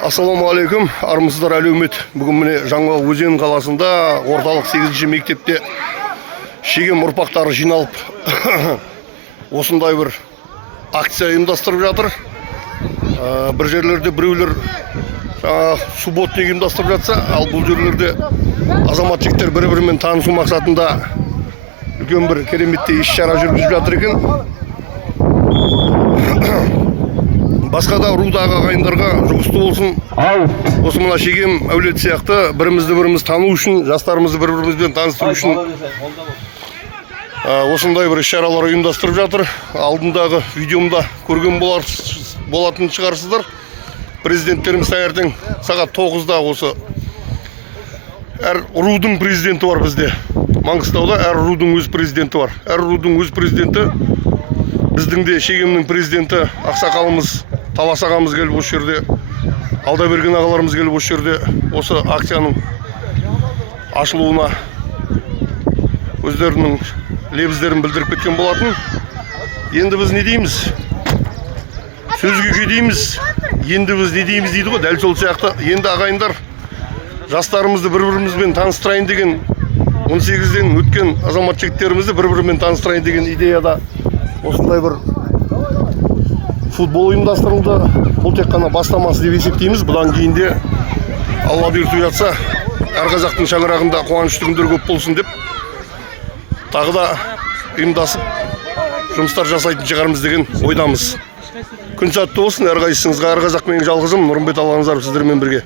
Ассаламуалейкум, армысыздар әлеумет. Бүгін міне Жаңа Өзен қаласында орталық 8-ші мектепте шеген ұрпақтары жиналып осындай бір акция ұйымдастырып жатыр. Бір жерлерде біреулер субботник ұйымдастырып жатса, ал бұл жерлерде азамат жігіттер бір-бірімен танысу мақсатында үлкен бір кереметтей іс-шара жүргізіп жатыр екен. Басқа да рудағы ағайындарға жұғысты болсын. Осы мына шегем әулет сияқты бірімізді біріміз тану үшін, жастарымызды бір-бірімізбен таныстыру үшін осындай бір іс-шаралар ұйымдастырып жатыр. Алдындағы видеомда көрген болатын шығарсыздар. Президенттеріміз таңертең сағат 9-да осы әр рудың президенті бар бізде. Маңғыстауда әр рудың өз президенті бар. Әр рудың өз президенті. Біздің де шегемнің президенті ақсақалымыз Талас ағамыз келіп осы жерде, Алдаберген ағаларымыз келіп осы жерде осы акцияның ашылуына өздерінің лебіздерін білдіріп кеткен болатын. Енді біз не дейміз? Сөзге күйдейміз. Енді біз не дейміз дейді ғой, дәл сол сияқты. Енді ағайындар жастарымызды бір-бірімізбен таныстырайын деген 18-ден өткен азамат жігіттерімізді бір-бірімен таныстырайын деген идеяда осындай бір футбол ұйымдастырылды. Бұл тек қана бастамасы деп есептейміз. Бұдан кейін де Алла бұйыртып жатса, әр қазақтың шаңырағында қуанышты күндер көп болсын деп тағы да ұйымдасып жұмыстар жасайтын шығармыз деген ойдамыз. Күн сәтті болсын, әрқайсыңызға. Әр қазақ менің жалғызым, Нұрымбет Алғанзаров сіздермен бірге.